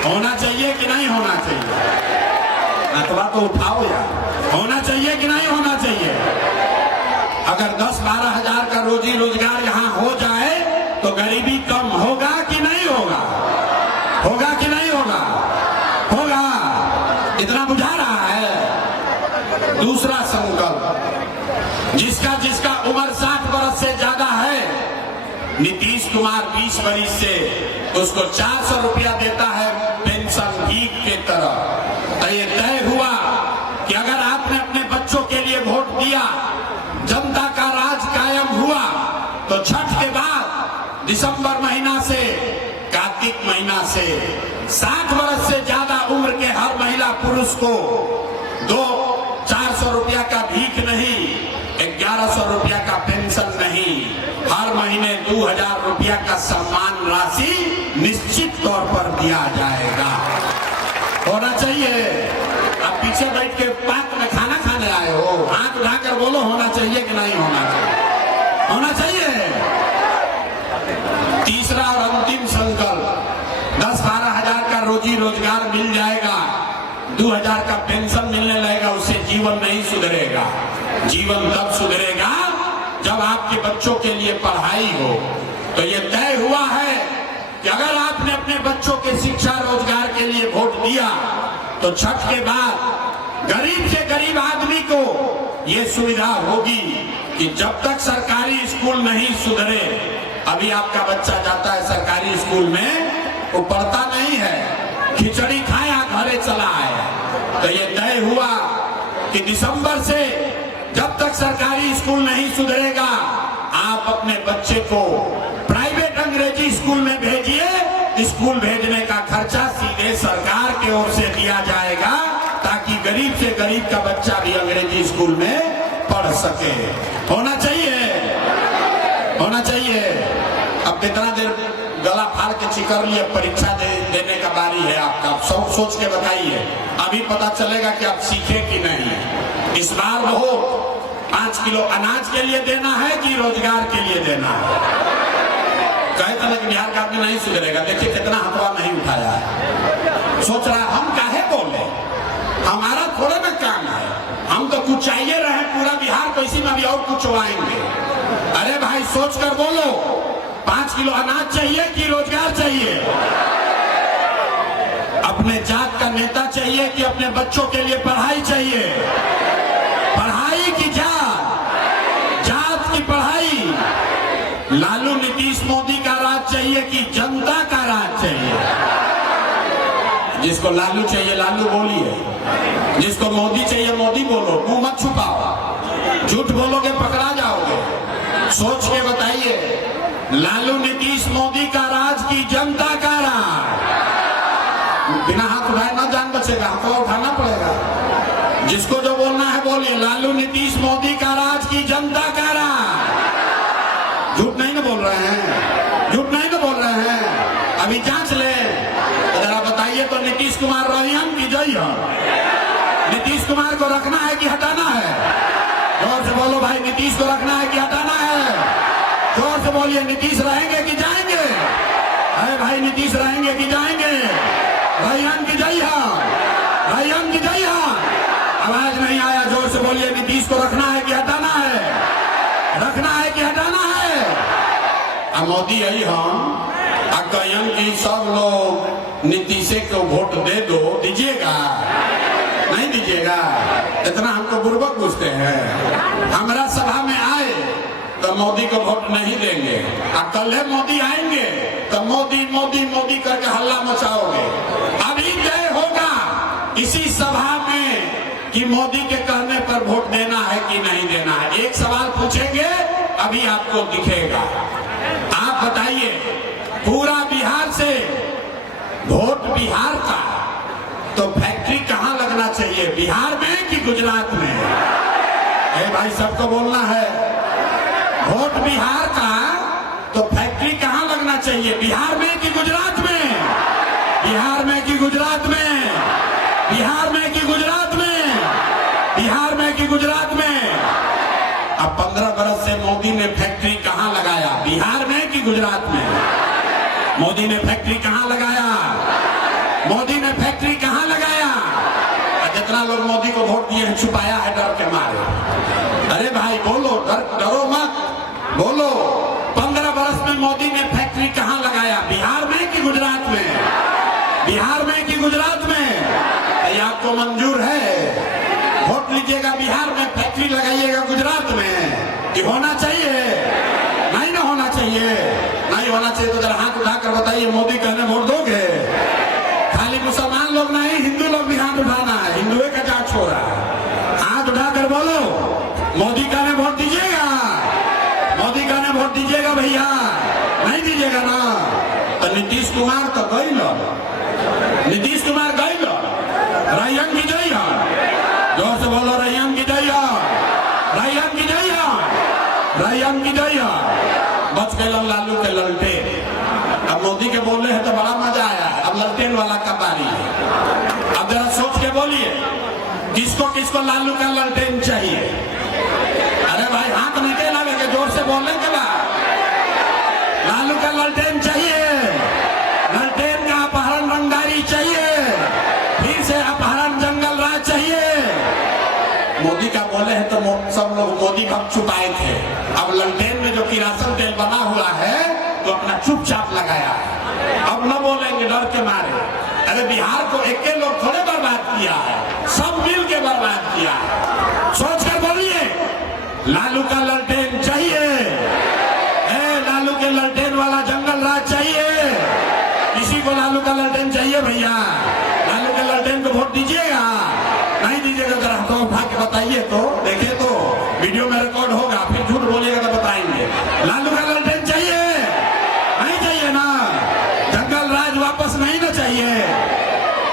होना चाहिए कि नहीं होना चाहिए? अथवा तो उठाओ यार, होना चाहिए कि नहीं होना चाहिए? अगर 10-12 हजार का रोजी रोजगार यहाँ हो जाए तो गरीबी कम होगा कि नहीं होगा? होगा कि नहीं होगा? होगा। इतना बुझा रहा है। दूसरा संकल्प, जिसका जिसका उम्र 60 वर्ष से ज्यादा है, नीतीश कुमार 20 वर्ष से उसको 400 रुपया देता है पेंशन भीख के तरह। तो ये तय हुआ कि अगर आपने अपने बच्चों के लिए वोट दिया, जनता का राज कायम हुआ, तो छठ के बाद दिसंबर महीना से कार्तिक महीना से 60 वर्ष से ज्यादा उम्र के हर महिला पुरुष को 400 रुपया का भीख नहीं, 1100 रुपया का पेंशन नहीं, हर महीने 2000 रुपया का सम्मान राशि निश्चित तौर पर दिया जाएगा। होना चाहिए। अब पीछे बैठ के पाक में खाना खाने आए हो, हाथ उठाकर बोलो होना चाहिए कि नहीं होना चाहिए? होना चाहिए। तीसरा और अंतिम संकल्प, 10-12 हजार का रोजी रोजगार मिल जाएगा, 2000 का पेंशन मिलने लगेगा, उससे जीवन नहीं सुधरेगा। जीवन तब सुधरेगा जब आपके बच्चों के लिए पढ़ाई हो। तो ये तय हुआ है कि अगर आपने अपने बच्चों के शिक्षा रोजगार के लिए वोट दिया तो छठ के बाद गरीब से गरीब आदमी को ये सुविधा होगी कि जब तक सरकारी स्कूल नहीं सुधरे, अभी आपका बच्चा जाता है सरकारी स्कूल में, वो पढ़ता नहीं है, खिचड़ी खाया घरे चला आया। तो ये तय हुआ कि दिसंबर से जब तक सरकारी स्कूल नहीं सुधरेगा, आप अपने बच्चे को प्राइवेट अंग्रेजी स्कूल में भेजिए। स्कूल भेजने का खर्चा सीधे सरकार की ओर से दिया जाएगा, ताकि गरीब से गरीब का बच्चा भी अंग्रेजी स्कूल में पढ़ सके। होना चाहिए, होना चाहिए। अब कितना देर गला फाड़ के चिकर लिए, परीक्षा देने का बारी है आपका। सब सोच के बताइए, अभी पता चलेगा कि आप सीखे कि नहीं। इस बार वो 5 किलो अनाज के लिए देना है कि रोजगार के लिए देना है? कहे था कि बिहार का आदमी नहीं सुधरेगा, देखिए कितना हथवा नहीं उठाया है। सोच रहा हम काहे बोले, हमारा थोड़ा ना काम है, हम तो कुछ चाहिए रहे पूरा बिहार को, इसी में भी और कुछ आएंगे। अरे भाई सोच कर बोलो, 5 किलो अनाज चाहिए कि रोजगार चाहिए? अपने जात का नेता चाहिए कि अपने बच्चों के लिए पढ़ाई चाहिए? पढ़ाई की जात, जात की पढ़ाई। लालू नीतीश मोदी का राज चाहिए कि जनता का राज चाहिए? जिसको लालू चाहिए लालू बोलिए, जिसको मोदी चाहिए मोदी बोलो, मुंह मत छुपाओ, झूठ बोलोगे पकड़ा जाओगे। सोच के बताइए, लालू नीतीश मोदी का राज की जनता का राज? बिना हाथ उठाए ना जान बचेगा, हाथ उठाना पड़ेगा। जिसको जो बोलना है बोलिए, लालू नीतीश मोदी का राज की जनता का राज। झूठ नहीं ना बोल रहे हैं, झूठ नहीं ना बोल रहे हैं। अभी जांच ले, जरा बताइए तो नीतीश कुमार रही हम की जई हम? नीतीश कुमार को रखना है कि हटाना है? जोर से बोलो भाई, नीतीश को रखना है कि हटाना है? जोर से बोलिए, नीतीश रहेंगे कि जाएंगे? अरे भाई नीतीश रहेंगे कि जाएंगे? भाईजान की जय हो, भाईजान की जय हो। आवाज नहीं आया, जोर से बोलिए, नीतीश को रखना है कि हटाना है? रखना है कि हटाना है? अब मोदी आई हम कयन की सब लोग नीतीश को वोट दे दो, दीजिएगा? नहीं दीजिएगा? इतना हमको बुर्बक पूछते हैं। हमारा सभा में आए तो मोदी को वोट नहीं देंगे, अब कल मोदी आएंगे तो मोदी मोदी मोदी करके हल्ला मचाओगे। अभी तय होगा इसी सभा में कि मोदी के कहने पर वोट देना है कि नहीं देना है। एक सवाल पूछेंगे, अभी आपको दिखेगा। आप बताइए, पूरा बिहार से वोट बिहार का, तो फैक्ट्री कहां लगना चाहिए, बिहार में कि गुजरात में? भाई सबको बोलना है। वोट बिहार का तो फैक्ट्री कहां लगना चाहिए, बिहार में कि गुजरात में? बिहार में कि गुजरात में? बिहार में कि गुजरात में? बिहार में कि गुजरात में? अब 15 बरस से मोदी ने फैक्ट्री कहां लगाया, बिहार में कि गुजरात में? मोदी ने फैक्ट्री कहां लगाया? मोदी ने फैक्ट्री कहां लगाया? जितना लोग मोदी को वोट दिए हैं छुपाया है डर के मारे। अरे भाई बोलो, डरो मत, बोलो। 15 बरस में मोदी ने फैक्ट्री कहां लगाया, बिहार में कि गुजरात में? बिहार में कि गुजरात में? ये आपको मंजूर है? वोट लीजिएगा बिहार में, फैक्ट्री लगाइएगा गुजरात में, कि होना चाहिए? नहीं ना होना चाहिए। नहीं होना चाहिए तो जरा हाथ उठाकर बताइए, मोदी कहने वोट दोगे? खाली मुसलमान लोग नहीं, हिंदू लोग भी हाथ उठाना है, हिंदुओं का जांच हो रहा है। हाथ उठाकर बोलो, मोदी कहने वोट दीजिएगा? मोदी कहने वोट दीजिएगा भैया? नहीं दीजिएगा ना? तो नीतीश कुमार तो गई लो, नीतीश कुमार गई लो, रैयन की जय, जोर से बोलो, रैयन की जय, रैयन की जय, रैयन की जय। बच गए लालू के ललटेन। अब मोदी के बोल रहे हैं तो बड़ा मजा आया, अब ललटेन वाला का बारी है। अब जरा सोच के बोलिए, किसको किसको लालू का ललटेन चाहिए? अरे भाई हाथ नीचे लगे, जोर से बोलने के बाद लालू का ललटेन चाहिए, ललटेन का अपहरण रंगदारी चाहिए, फिर से अपहरण जंगल राज चाहिए। मोदी का बोले हैं तो सब लोग मोदी भक्त छुपाए थे, अब ललटेन में जो किरासन तेल बना हुआ है तो अपना चुपचाप लगाया है, अब न बोलेंगे डर के मारे। अरे बिहार को एक के लोग थोड़े बर्बाद किया है, सब मिल के बर्बाद किया है। सोच कर बोलिए, लालू का ललटेन चाहिए? लालू के ललटेन वाला जंगल राज चाहिए? किसी को लालू का ललटेन चाहिए भैया? लालू के ललटेन को वोट दीजिएगा? नहीं दीजिएगा? जरा हाथों उठा के बताइए तो, देखे तो वीडियो में रिकॉर्ड होगा, फिर झूठ बोलिएगा तो बताएंगे। लालू का ललटेन चाहिए? नहीं चाहिए ना? जंगल राज वापस नहीं ना चाहिए?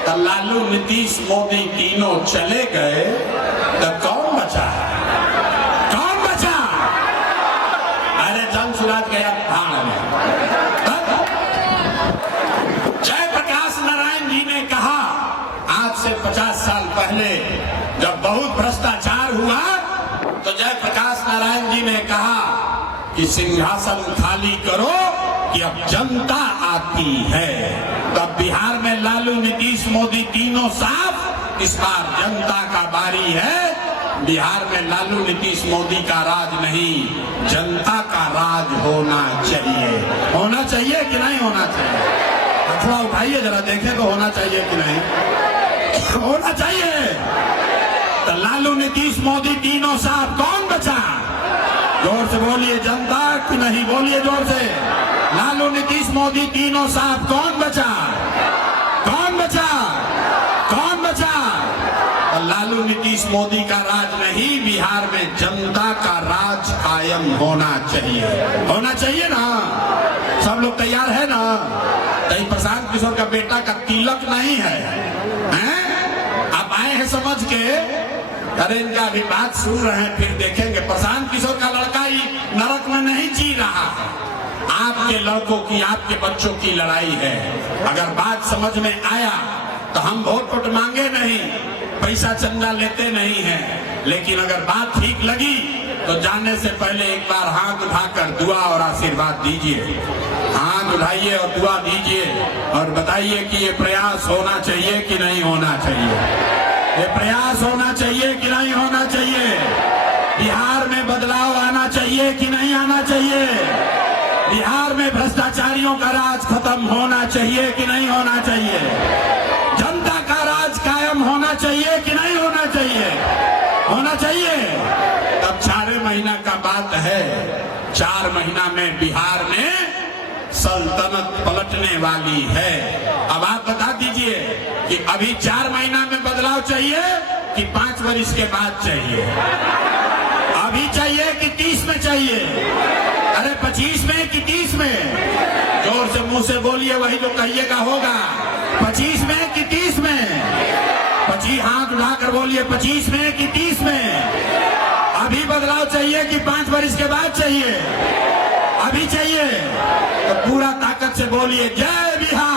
तो लालू, नीतीश, मोदी तीनों चले गए तो कौन बचा? कौन बचा? अरे जन सुराज गया भाड़ में। जयप्रकाश नारायण जी ने कहा आज से 50 साल पहले जब बहुत भ्रष्टाचार हुआ तो जयप्रकाश नारायण जी ने कहा कि सिंहासन खाली करो कि अब जनता आती है। तब बिहार में लालू, नीतीश, मोदी तीनों साफ, इस बार जनता का बारी है। बिहार में लालू, नीतीश, मोदी का राज नहीं, जनता का राज होना चाहिए। होना चाहिए कि नहीं होना चाहिए? थोड़ा उठाइए जरा, देखें तो होना चाहिए कि नहीं होना चाहिए। तो लालू, नीतीश, मोदी तीनों साहब, कौन बचा? जोर से बोलिए, जनता कि नहीं? बोलिए जोर से, लालू, नीतीश, मोदी तीनों साहब, कौन बचा? कौन बचा? कौन बचा? तो लालू, नीतीश, मोदी का राज नहीं, बिहार में जनता का राज कायम होना चाहिए। होना चाहिए ना? सब लोग तैयार है ना? कहीं प्रशांत किशोर का बेटा का तिलक नहीं है, हैं? आप आए हैं समझ के, अरे इनका अभी बात सुन रहे हैं, फिर देखेंगे। प्रशांत किशोर का लड़का ही नरक में नहीं जी रहा है, आपके लड़कों की, आपके बच्चों की लड़ाई है। अगर बात समझ में आया तो हम वोट मांगे नहीं, पैसा चंदा लेते नहीं हैं, लेकिन अगर बात ठीक लगी तो जाने से पहले एक बार हाथ उठाकर दुआ और आशीर्वाद दीजिए। हाथ उठाइए और दुआ दीजिए और बताइए कि ये प्रयास होना चाहिए कि नहीं होना चाहिए? ये प्रयास होना चाहिए कि नहीं होना चाहिए? बिहार में बदलाव आना चाहिए बिहार में भ्रष्टाचारियों का राज खत्म होना चाहिए कि नहीं होना चाहिए? जनता का राज कायम होना चाहिए कि नहीं होना चाहिए? होना चाहिए। तब 4 महीना का बात है, 4 महीना में बिहार में सल्तनत पलटने वाली है। अब आप बता दीजिए कि अभी 4 महीना में बदलाव चाहिए कि 5 वर्ष के बाद चाहिए? अभी चाहिए कि 30 में चाहिए? अरे 25 में कि 30 में? जोर से मुंह से बोलिए, वही जो कहिएगा होगा। 25 में कि 30 में? 25, हाथ उठाकर बोलिए, 25 में कि 30 में? अभी बदलाव चाहिए कि 5 वर्ष के बाद चाहिए? अभी चाहिए तो पूरा ताकत से बोलिए, जय बिहार।